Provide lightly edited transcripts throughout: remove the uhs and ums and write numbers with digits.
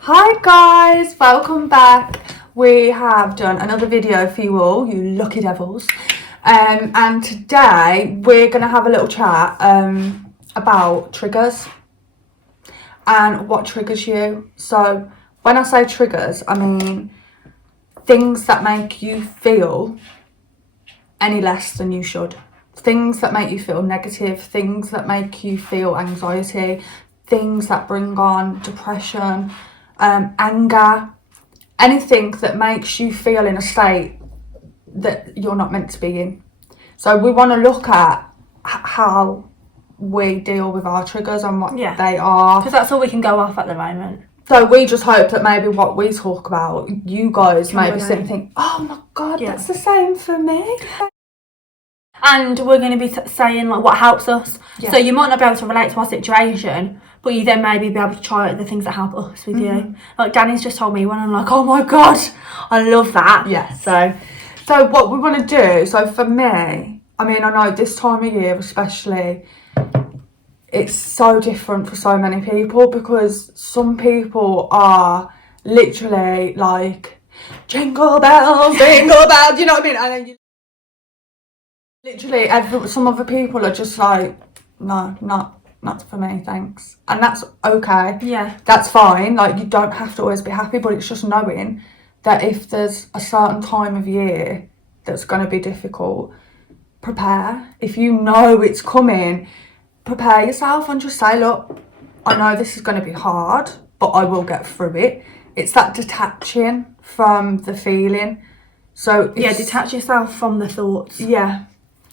Hi guys, welcome back. We have done another video for you all, you lucky devils. And today we're going to have a little chat about triggers and what triggers you. So when I say triggers, I mean things that make you feel any less than you should. Things that make you feel negative, things that make you feel anxiety, things that bring on depression, anger, anything that makes you feel in a state that you're not meant to be in. So we want to look at how we deal with our triggers and what they are. Because that's all we can go off at the moment. So we just hope that maybe what we talk about, you guys maybe sit and think, oh my God, that's the same for me. And we're going to be saying like what helps us. So you might not be able to relate to our situation, but you then maybe be able to try the things that help us with you. Like Danis just told me when I'm like, oh my God, I love that. Yeah. So what we want to do, so for me, I mean, I know this time of year especially, it's so different for so many people, because some people are literally like, jingle bells, jingle bells, you know what I mean? And then literally some other people are just like, no, not for me, thanks. And that's okay. Yeah. That's fine. Like, you don't have to always be happy, but it's just knowing that if there's a certain time of year that's going to be difficult, prepare. If you know it's coming, prepare yourself and just say, look, I know this is going to be hard, but I will get through it. It's that detaching from the feeling. So detach yourself from the thoughts. Yeah.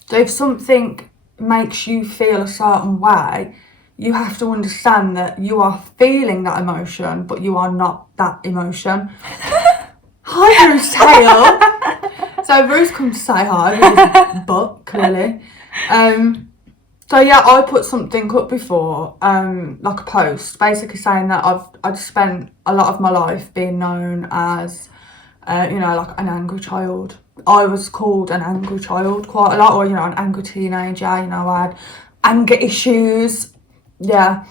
So if something makes you feel a certain way, you have to understand that you are feeling that emotion, but you are not that emotion. Hi, Bruce Taylor. So Bruce come to say hi with his butt, clearly. So yeah, I put something up before, like a post, basically saying that I'd spent a lot of my life being known as, like an angry child. I was called an angry child quite a lot, or, an angry teenager, I had anger issues, yeah.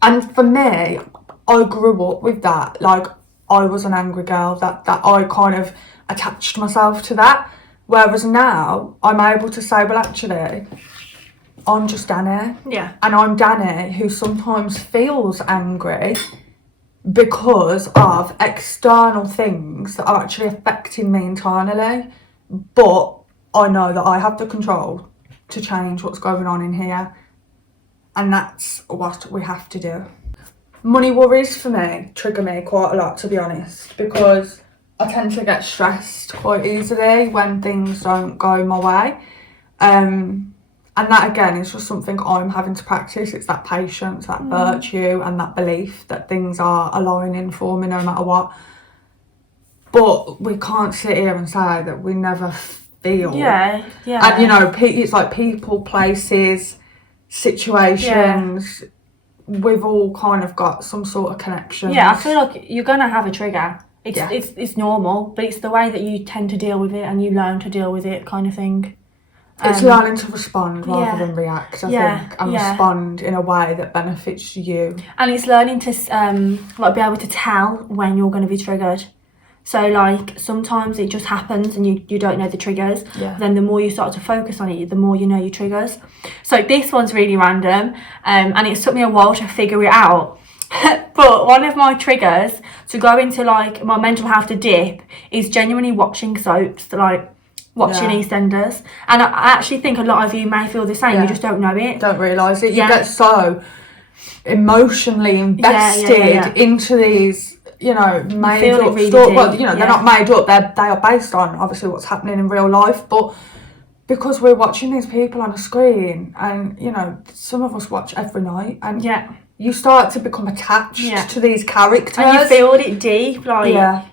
And for me, I grew up with that, like, I was an angry girl, that I kind of attached myself to that, whereas now, I'm able to say, well, actually, I'm just Dani. Yeah. And I'm Dani who sometimes feels angry because of external things that are actually affecting me internally, but I know that I have the control to change what's going on in here, and that's what we have to do. Money worries for me trigger me quite a lot, to be honest, because I tend to get stressed quite easily when things don't go my way, and that again is just something I'm having to practice. It's that patience, that virtue, and that belief that things are aligning for me no matter what. But we can't sit here and say that we never feel. Yeah. And it's like people, places, situations. We've all kind of got some sort of connection. Yeah, I feel like you're gonna have a trigger. It's normal, but it's the way that you tend to deal with it and you learn to deal with it, kind of thing. It's learning to respond rather than react, I think, and respond in a way that benefits you. And it's learning to be able to tell when you're going to be triggered. So like sometimes it just happens and you don't know the triggers. Yeah. Then the more you start to focus on it, the more you know your triggers. So this one's really random, and it took me a while to figure it out. But one of my triggers to go into like my mental health to dip is genuinely watching soaps, like watching EastEnders, and I actually think a lot of you may feel the same. You just don't know it, don't realise it. You get so emotionally invested into these, made up really stories. Well, they're not made up. They are based on obviously what's happening in real life, but because we're watching these people on a screen, and some of us watch every night, and you start to become attached to these characters. And you feel it deep,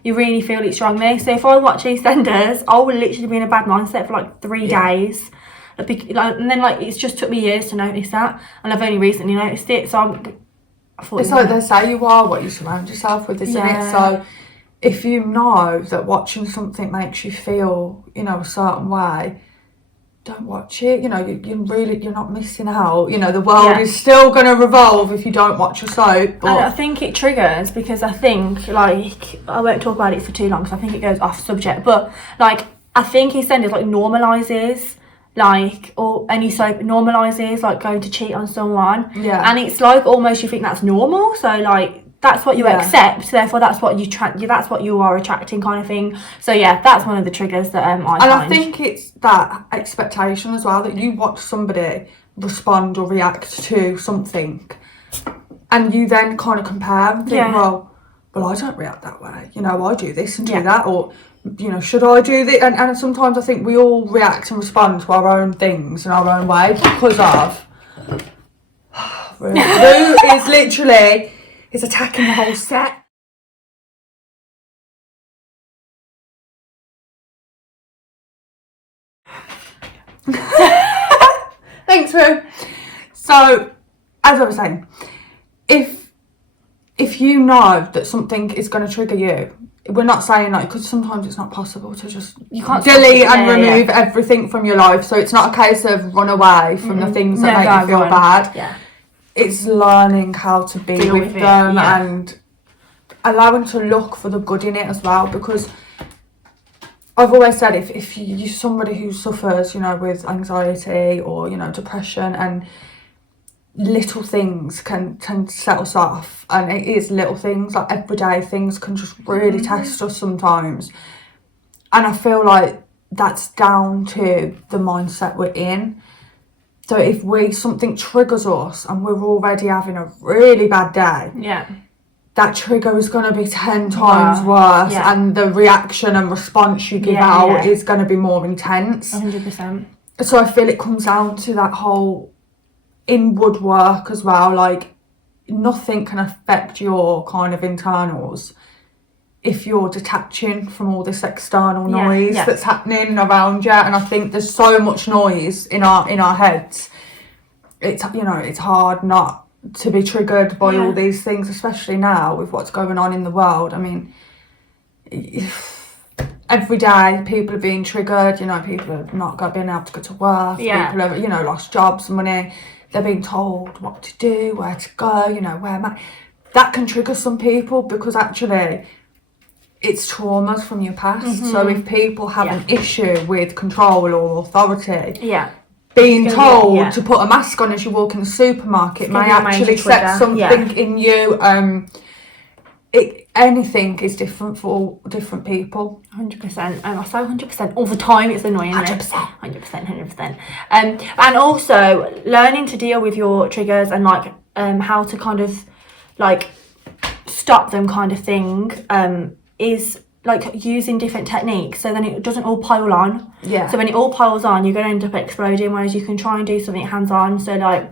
you really feel it strongly. So if I watch EastEnders, I will literally be in a bad mindset for like 3 days. And then it's just took me years to notice that, and I've only recently noticed it. So it's like they say, you are what you surround yourself with, isn't it? So if you know that watching something makes you feel, a certain way, don't watch it. You know, you're not missing out. You know, the world is still going to revolve if you don't watch a soap. But and I think it triggers because I think, like, I won't talk about it for too long because I think it goes off subject, but like I think EastEnders like normalises, like, or any soap normalises like going to cheat on someone. Yeah. And it's like almost you think that's normal, so like that's what you accept, therefore that's what that's what you are attracting, kind of thing. So yeah, that's one of the triggers that I find. And I think it's that expectation as well, that you watch somebody respond or react to something and you then kind of compare and think, well, I don't react that way, you know, I do this and do that, or, you know, should I do this? And sometimes I think we all react and respond to our own things in our own way because of Rue is literally is attacking the whole set. Thanks, Rue. So, as I was saying, if you know that something is going to trigger you, we're not saying that, because sometimes it's not possible to just delete and remove everything from your life. So it's not a case of run away from the things that make you feel bad. Yeah. It's learning how to be with them and allowing to look for the good in it as well, because I've always said if you're somebody who suffers, you know, with anxiety or, you know, depression, and little things can set us off, and it is little things, like everyday things can just really test us sometimes, and I feel like that's down to the mindset we're in. So if something triggers us and we're already having a really bad day, that trigger is going to be 10 times worse, and the reaction and response you give out is going to be more intense. 100%. So I feel it comes down to that whole inward work as well. Like, nothing can affect your kind of internals if you're detaching from all this external noise that's happening around you. And I think there's so much noise in our heads. It's, you know, it's hard not to be triggered by all these things, especially now with what's going on in the world. I mean, every day people are being triggered. You know, people are not being able to go to work. People have, you know, lost jobs, money. They're being told what to do, where to go, you know, that can trigger some people, because actually it's traumas from your past. So if people have an issue with control or authority, being told to put a mask on as you walk in the supermarket may actually set something in you. Anything is different for all different people. 100%. I say 100% all the time. It's annoying. 100%. And also learning to deal with your triggers and like how to kind of like stop them, kind of thing, is like using different techniques, so then it doesn't all pile on. So when it all piles on, you're going to end up exploding, whereas you can try and do something hands-on. So like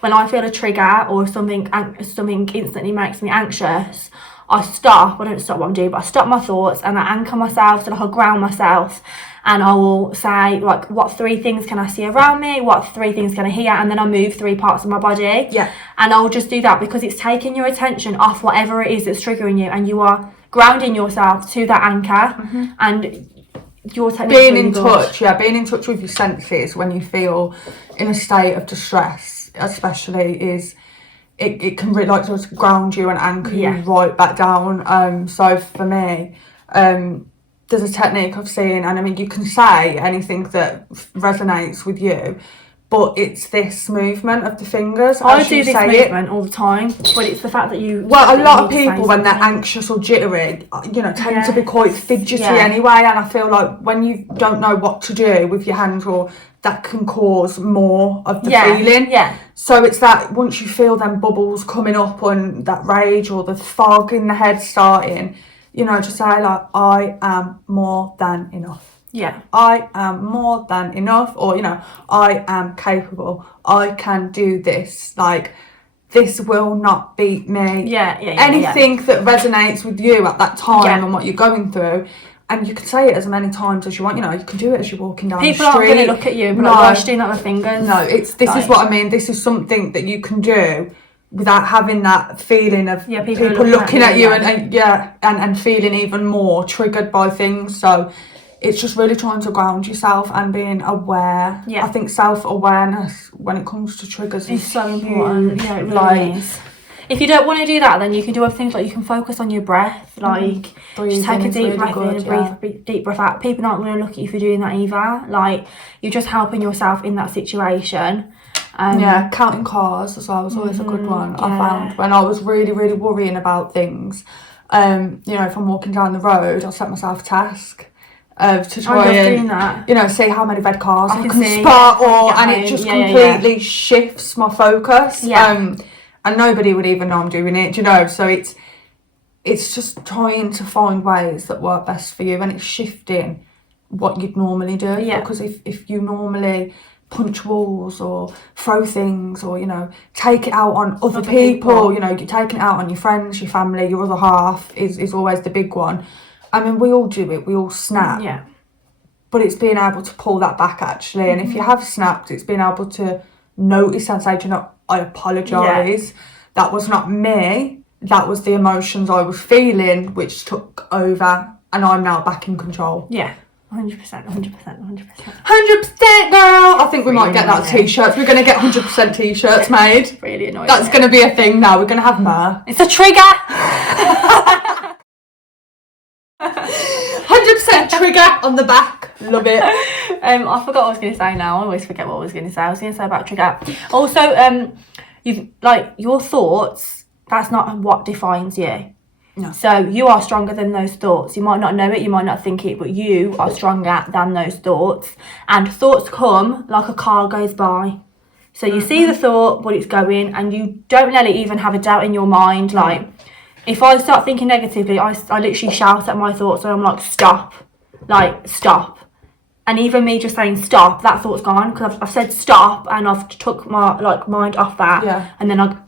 when I feel a trigger or something instantly makes me anxious, I don't stop what I'm doing, but I stop my thoughts and I anchor myself, so like I ground myself, and I will say, like, what 3 things can I see around me, what 3 things can I hear, and then I move 3 parts of my body. And I'll just do that, because it's taking your attention off whatever it is that's triggering you, and you are grounding yourself to that anchor. And your technique being in touch with your senses when you feel in a state of distress, especially, is it can really like just ground you and anchor you right back down. So for me, there's a technique I've seen, and I mean, you can say anything that resonates with you, but it's this movement of the fingers. I do this movement all the time, but it's the fact that you... Well, a lot of people, when they're anxious or jittery, you know, tend to be quite fidgety anyway, and I feel like when you don't know what to do with your hands, or that can cause more of the feeling. So it's that once you feel them bubbles coming up and that rage or the fog in the head starting, you know, just say like, I am more than enough. I am more than enough, or, you know, I am capable. I can do this. Like, this will not beat me. Anything that resonates with you at that time and what you're going through. And you can say it as many times as you want. You know, you can do it as you're walking down the street. People aren't going to look at you, but like, why are you doing that with fingers? No, this is what I mean. This is something that you can do without having that feeling of people looking at you and feeling even more triggered by things. So it's just really trying to ground yourself and being aware. Yeah. I think self-awareness when it comes to triggers It's is so important. Yeah, it really like, is. If you don't want to do that, then you can do other things, like you can focus on your breath, like just take a deep breath in and breathe deep breath out. People aren't going to look at you for doing that either. Like, you're just helping yourself in that situation. Counting cars as well was always a good one. I found when I was really worrying about things. You know, if I'm walking down the road, I'll set myself a task to try and, you know, see how many red cars I can spot, and it just completely shifts my focus. And nobody would even know I'm doing it, you know. So it's just trying to find ways that work best for you, and it's shifting what you'd normally do. Because if you normally punch walls or throw things, or, you know, take it out on other people, you know, you're taking it out on your friends, your family, your other half is always the big one. I mean, we all do it, we all snap. But it's being able to pull that back, actually. And if you have snapped, it's being able to notice and say, do you know, I apologise. That was not me. That was the emotions I was feeling, which took over, and I'm now back in control. 100%, 100%, 100%. 100%, girl! I think we might get that t-shirts. We're going to get 100% t-shirts made. Really annoying. That's going to be a thing now. We're going to have more. It's a trigger! 100% trigger on the back. Love it. I forgot what I was going to say now. I always forget what I was going to say. I was going to say about trigger. Also, you've, like, your thoughts, that's not what defines you. No. So you are stronger than those thoughts. You might not know it, you might not think it, but you are stronger than those thoughts. And thoughts come like a car goes by. So you see the thought, but it's going, and you don't let it even have a doubt in your mind. Like, if I start thinking negatively, I literally shout at my thoughts, and I'm like, stop. Like, stop. And even me just saying stop, that thought's gone, because I've said stop, and I've took my, like, mind off that. And then I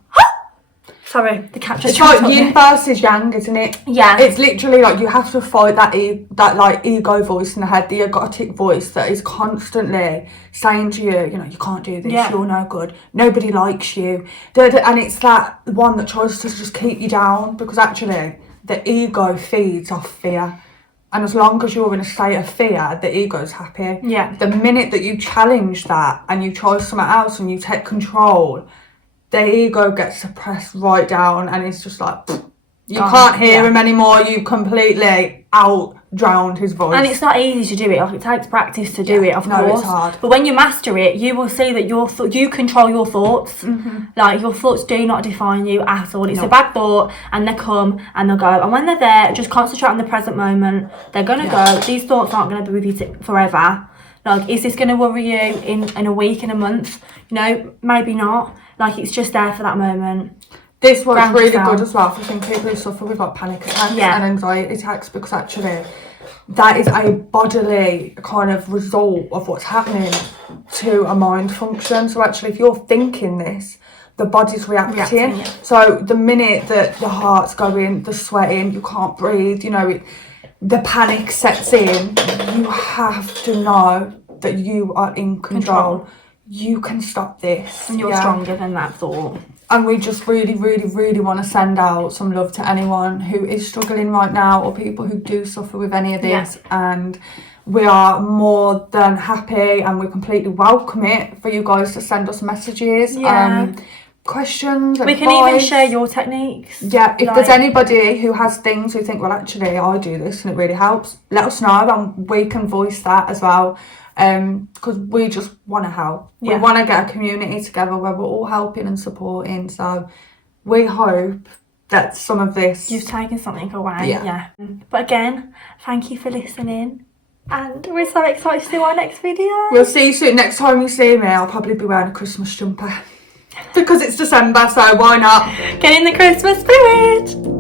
sorry, the cat just... It's like yin versus yang, isn't it? Yeah. It's literally like you have to fight that like ego voice in the head, the egotic voice that is constantly saying to you, you know, you can't do this, you're no good, nobody likes you. And it's that one that tries to just keep you down, because actually the ego feeds off fear. And as long as you're in a state of fear, the ego's happy. The minute that you challenge that and you try something else and you take control, the ego gets suppressed right down, and it's just like, you can't hear him anymore. You completely out-drowned his voice. And it's not easy to do it. Like, it takes practice to do it, of course. It's hard. But when you master it, you will see that you control your thoughts. Like, your thoughts do not define you at all. It's a bad thought, and they come and they'll go. And when they're there, just concentrate on the present moment. They're going to go. These thoughts aren't going to be with you forever. Like, is this going to worry you in a week, in a month? You know, maybe not. Like, it's just there for that moment. This was really good as well for people who suffer with like panic attacks and anxiety attacks, because actually that is a bodily kind of result of what's happening to a mind function. So actually, if you're thinking this, the body's reacting. So the minute that the heart's going, the sweating, you can't breathe, you know, the panic sets in, you have to know that you are in control. You can stop this. And you're stronger than that thought. And we just really want to send out some love to anyone who is struggling right now, or people who do suffer with any of this. And we are more than happy, and we completely welcome it for you guys to send us messages, questions, we can even share your techniques. If there's anybody who has things who think, well, actually I do this and it really helps, let us know, and we can voice that as well. Because we just want to help. We want to get a community together where we're all helping and supporting. So we hope that some of this... You've taken something away. But again, thank you for listening. And we're so excited to do our next video. We'll see you soon. Next time you see me, I'll probably be wearing a Christmas jumper. Because it's December, so why not? Get in the Christmas spirit.